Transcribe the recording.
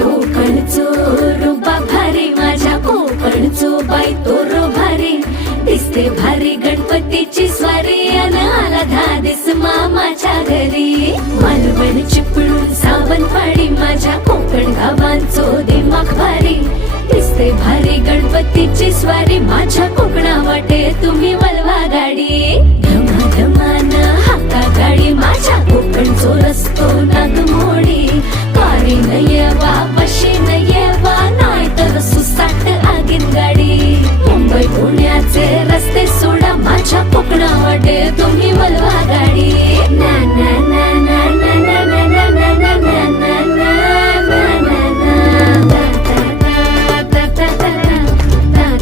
कोकणचो रुबा भारी माझ्या कोकणचो बाई तो रो भारी दिसते भारी गणपतीची स्वारी अन आला धादिस मामाच्या घरी मालवण चिपळूण सावंतवाडी माझ्या कोकण गावांचो दिमाग भारी दिसते भारी गणपतीची स्वारी माझ्या